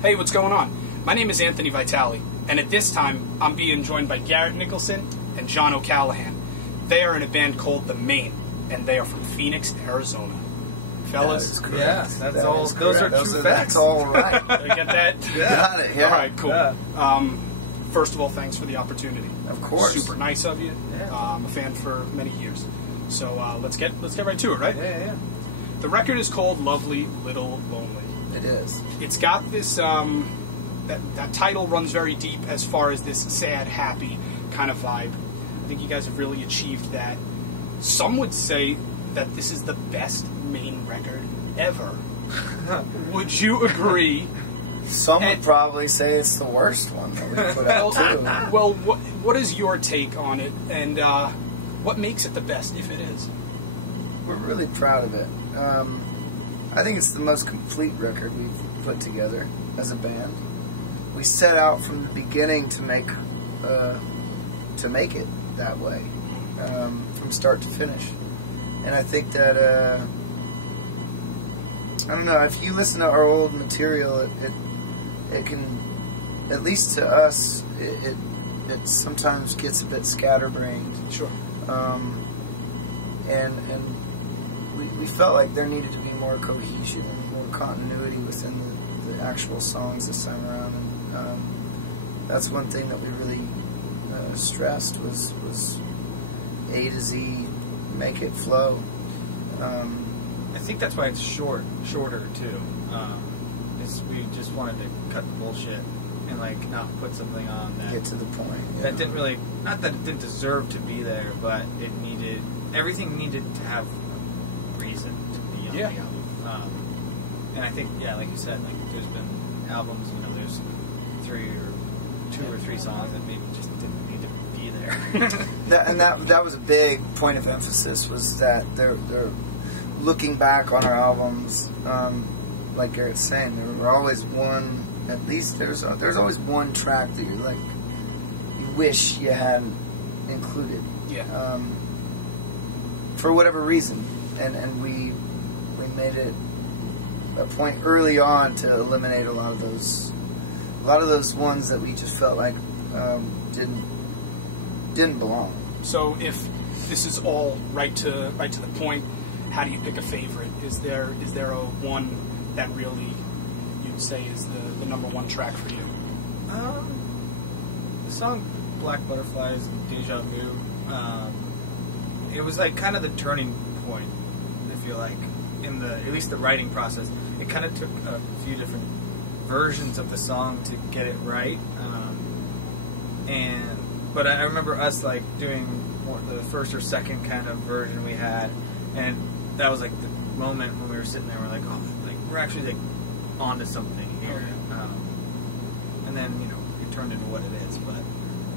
Hey, what's going on? My name is Anthony Vitale, and at this time, I'm being joined by Garrett Nicholson and John O'Callahan. They are in a band called the Maine, and they are from Phoenix, Arizona. Fellas? Yeah, that's all. Those are true facts. That's all right. Did I get that? Yeah. Got it, yeah. All right, cool. Yeah. First of all, thanks for the opportunity. Of course. Super nice of you. Yeah. I'm a fan for many years. So let's get right to it, right? Yeah. The record is called Lovely Little Lonely. It is. It's got this, that title runs very deep as far as this sad, happy kind of vibe. I think you guys have really achieved that. Some would say that this is the best Maine record ever. Would you agree? Some would probably say it's the worst one that we put out too. Well, what is your take on it, and what makes it the best, if it is? We're really proud of it. I think it's the most complete record we've put together as a band. We set out from the beginning to make it that way, from start to finish. And I think that I don't know, if you listen to our old material, it can, at least to us, it sometimes gets a bit scatterbrained. Sure. And we felt like there needed to be more cohesion and more continuity within the actual songs this time around, and that's one thing that we really stressed was A to Z, make it flow. I think that's why it's shorter too. We just wanted to cut the bullshit and not put something on that Get to the point. Yeah. that didn't really, not that it didn't deserve to be there, but everything needed to have reason to be on the album. And I think, like you said, there's been albums, there's two or three songs that maybe just didn't need to be there. that was a big point of emphasis, was that they're looking back on our albums, like Garrett's saying, there were always one, at least there's always one track that you wish you had included. Yeah. For whatever reason, and we made it a point early on to eliminate a lot of those ones that we just felt like didn't belong. So if this is all right to the point, how do you pick a favorite? Is there a one that really you'd say is the number one track for you? The song Black Butterflies and Deja Vu, it was kind of the turning point, I feel like, in at least the writing process. It kind of took a few different versions of the song to get it right, but I remember us doing the first or second kind of version we had, and that was the moment when we were sitting there. We're we're actually onto something here, and then it turned into what it is. But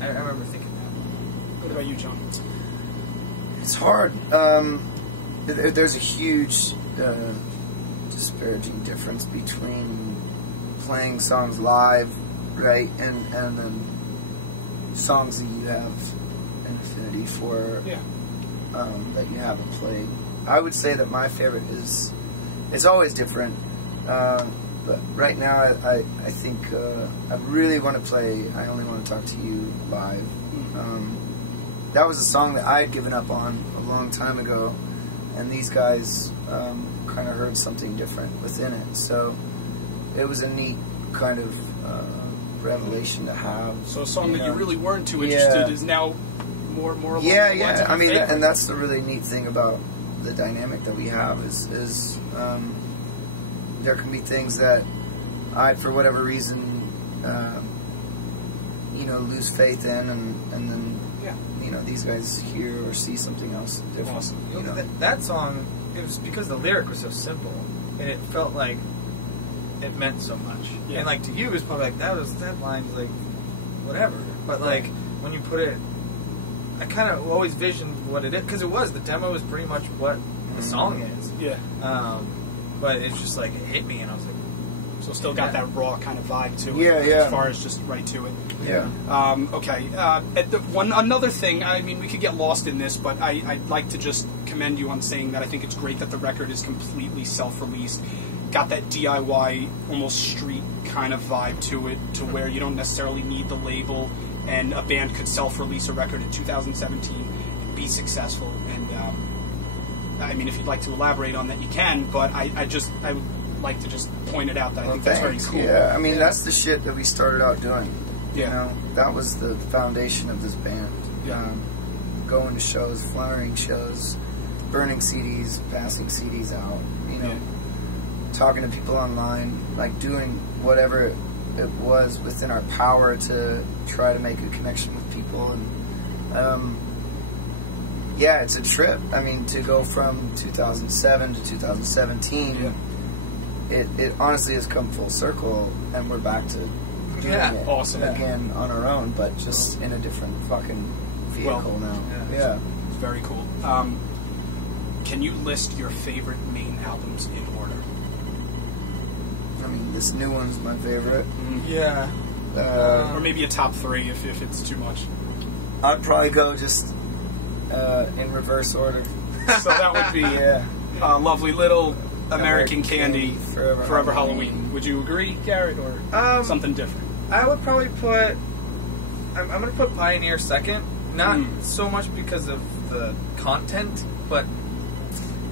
I remember thinking that. What about you, John? It's hard. There's a huge disparaging difference between playing songs live, right, and then songs that you have an affinity for, that you haven't played. I would say that my favorite it's always different, but right now I think I really want to play I Only Want to Talk to You live. That was a song that I had given up on a long time ago, and these guys kind of heard something different within it, so it was a neat kind of revelation to have. So a song that you really weren't too interested is now more along the lines of I mean, favorite. and that's the really neat thing about the dynamic that we have is there can be things that I, for whatever reason, lose faith in, and then these guys hear or see something else different. Awesome. That song, it was because the lyric was so simple, and it felt like it meant so much. Yeah. And to you, it was probably that line's whatever. But when you put it, I kind of always visioned what it is, because the demo was pretty much what the song is. Yeah. But it's just it hit me, and I was like, So still got that raw kind of vibe to it. Yeah. As far as just right to it. Yeah. Okay. Another thing, I mean, we could get lost in this, but I'd like to just commend you on saying that I think it's great that the record is completely self-released. got that DIY, almost street kind of vibe to it, to where you don't necessarily need the label, and a band could self-release a record in 2017 and be successful. And I mean, if you'd like to elaborate on that, you can. But I would like to just point it out that I think that's very cool. Yeah, I mean, that's the shit that we started out doing. Yeah. You know, that was the foundation of this band. Yeah. Going to shows, flyering shows, burning CDs, passing CDs out, you know, talking to people online, like doing whatever it was within our power to try to make a connection with people. And yeah, it's a trip. I mean, to go from 2007 to 2017, it honestly has come full circle, and we're back to doing it awesome again on our own, but just in a different fucking vehicle now. Yeah. It's very cool. Can you list your favorite Maine albums in order? I mean, this new one's my favorite. Yeah. Or maybe a top 3 if it's too much. I'd probably go just in reverse order. So that would be Lovely Little, American Candy, Forever Halloween. Would you agree, Garrett, or something different? I would probably put... I'm going to put Pioneer second. Not so much because of the content, but...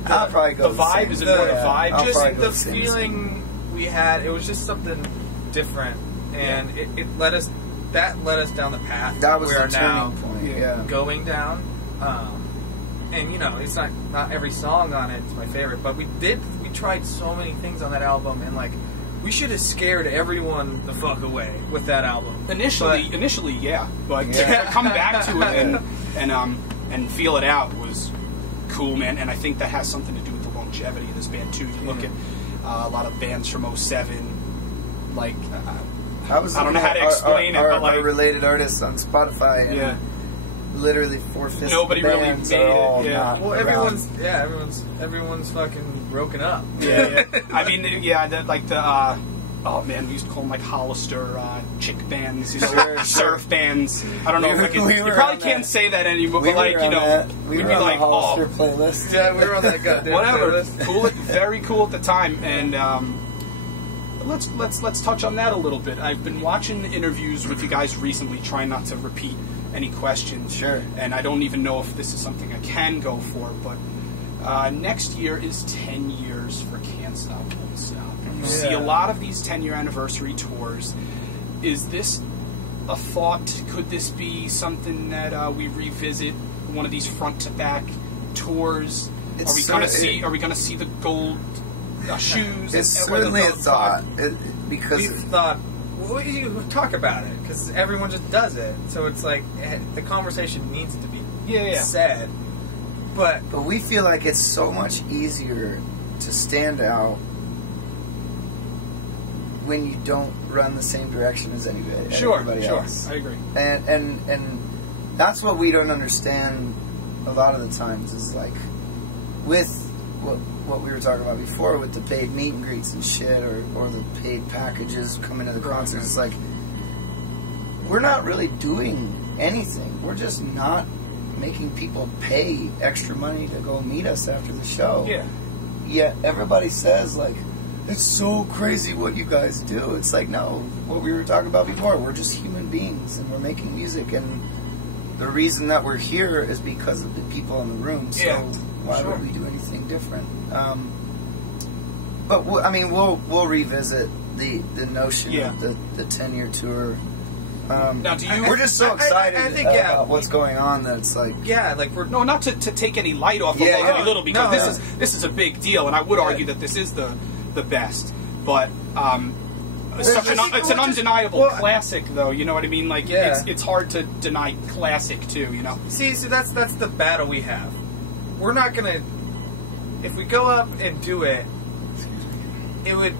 I'll probably go the vibe. Is it more the vibe? I'll Just probably go the feeling we had. It was just something different, and it led us. That led us down the path that was we are the now turning point. going down. And you know, it's not every song on it is my favorite, but we tried so many things on that album, and like we should have scared everyone the fuck away with that album. Initially, yeah, but to come back to it and feel it out was cool, man. And I think that has something to do with the longevity of this band too. You look at a lot of bands from 07, like I don't know how to explain it, but like our related artists on Spotify, and literally 4/5 nobody really bands made are all it. not Well, around. everyone's fucking broken up. Yeah. I mean, oh man, we used to call them like Hollister chick bands, surf bands. I don't know if you probably can't say that anymore, but like, you know, we we'd were be on like, the Hollister playlist. Yeah, we were on that goddamn whatever. playlist. Cool, very cool at the time. And let's touch on that a little bit. I've been watching interviews with you guys recently, trying not to repeat any questions. Sure. And I don't even know if this is something I can go for, but next year is 10 years for Can't Stop, Won't Stop. You see a lot of these 10-year anniversary tours. Is this a thought? Could this be something that we revisit one of these front-to-back tours? Are we going to see the gold shoes? It's certainly a thought because We've thought. Well, you talk about it because everyone just does it. So it's like the conversation needs to be said. But we feel like it's so much easier to stand out when you don't run the same direction as everybody else. I agree. And that's what we don't understand a lot of the times is like with what we were talking about before with the paid meet and greets and shit or the paid packages coming to the concerts. It's like we're not really doing anything. We're just not making people pay extra money to go meet us after the show. Yeah. Yet everybody says like, it's so crazy what you guys do. It's like, no, what we were talking about before, we're just human beings and we're making music, and the reason that we're here is because of the people in the room. So why would we do anything different? But we'll revisit the notion of the 10-year tour. Now, we're just so excited I think, about what's going on that it's like we're not to take any light off of Lovely Little, because this is a big deal, and I would argue that this is the best, but it's an undeniable classic, though. You know what I mean? Like it's hard to deny classic too. You know. See, so that's the battle we have. We're not gonna. If we go up and do it, it would.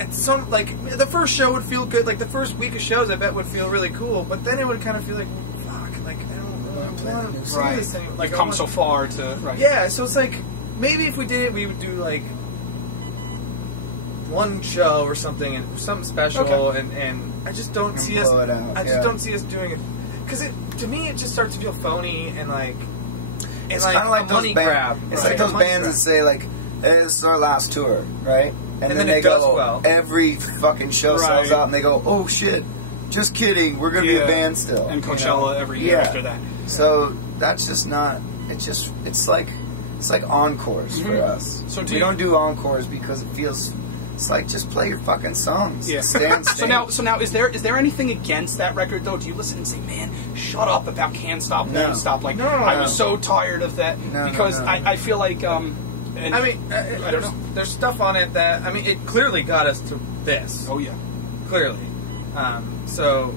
At some the first show would feel good. Like the first week of shows, I bet would feel really cool. But then it would kind of feel like, fuck. Like I don't want to see this anymore. Like come so far to Yeah, so it's like maybe if we did it, we would do like one show or something and something special. And I just don't see us. I just don't see us doing it because to me it just starts to feel phony and like. It's kind of like money grab. It's like those bands that say like, hey, this is our last tour, right? And then it they does go, well. every fucking show sells Right. out, and they go, oh shit, just kidding, we're going to be a band still. And you Coachella know? every year Yeah. after that. So that's just not, it's like encores for us. So we don't do encores because it feels, it's like just play your fucking songs. Yeah. Stay on stage. So now, is there anything against that record though? Do you listen and say, "Man, shut up about Can't Stop, No. Won't Stop"? Like No. I was so tired of that because No. I feel like and I mean, I don't know. there's stuff on it that, I mean, it clearly got us to this. Oh yeah, Clearly. So,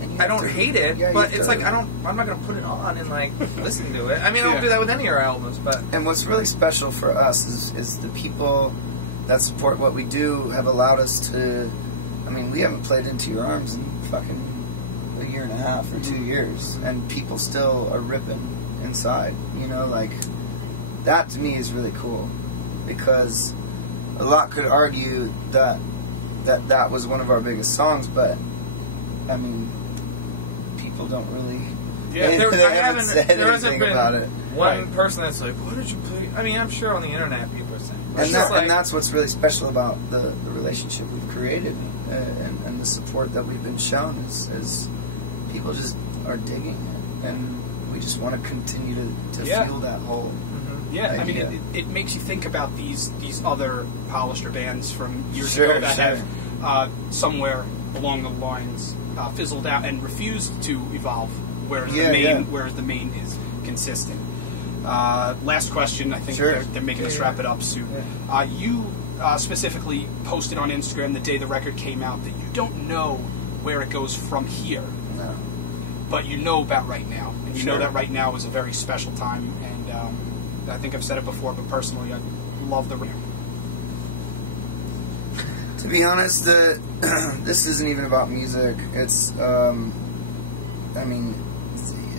And you I have don't to- hate it, yeah, you but have it's to- like, I'm not going to put it on and, like, listen to it. I mean, I Yeah. don't do that with any of our albums, but... And what's really special for us is the people that support what we do have allowed us to. I mean, we haven't played Into Your Arms in fucking a year and a half or 2 years, and people still are ripping inside. You know, like that to me is really cool because a lot could argue that was one of our biggest songs, but I mean, people don't really. Yeah, they haven't said there hasn't anything been about it. one Right. person that's like, what did you play? I mean, I'm sure on the internet people are saying. but And, it's just like, and that's what's really special about the relationship we've created and the support that we've been shown is people just are digging it, and we just want to continue to Yeah. fuel that whole. yeah. I mean, idea. it makes you think about these other Hollister bands from years Sure, ago that sure. have somewhere along the lines fizzled out and refused to evolve, whereas the Maine is consistent. Last question. I think Sure. they're making us wrap it up soon. You specifically posted on Instagram the day the record came out that you don't know where it goes from here, No. but you know about right now, and you know Sure. that right now is a very special time. And I think I've said it before, but personally, I love the record. To be honest, this isn't even about music. It's, I mean,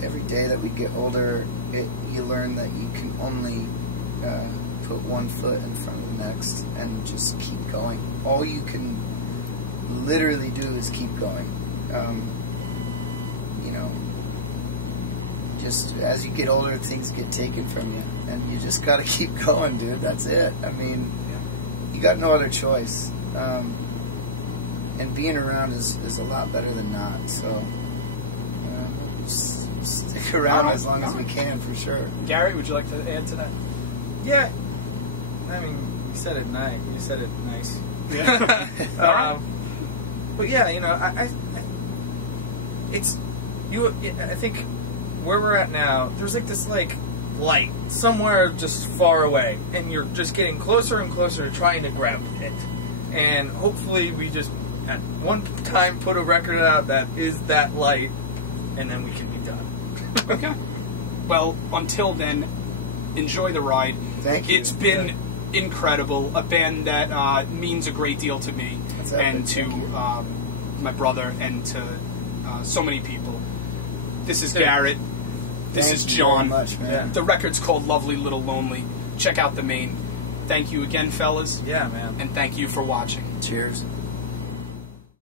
every day that we get older, you learn that you can only put one foot in front of the next and just keep going. All you can literally do is keep going. You know, just as you get older, things get taken from you, and you just got to keep going, dude. That's it. I mean, you got no other choice. And being around is a lot better than not. So stick around as long as we can, for sure. Gary, would you like to add to that? yeah. I mean, you said it nice. You said it nice. Yeah. All right. But yeah, you know, it's you. I think where we're at now, there's like this like light somewhere just far away, and you're just getting closer and closer to trying to grab it. And hopefully, we just at one time put a record out that is that light, and then we can be done. Okay. Well, until then, enjoy the ride. Thank you. It's been incredible. A band that means a great deal to me That's epic. and to Thank you. my brother and to so many people. This is Garrett. This Thank is you John. very much, man. Yeah. The record's called Lovely Little Lonely. Check out the Maine. Thank you again, fellas. Yeah, man. And thank you for watching. Cheers.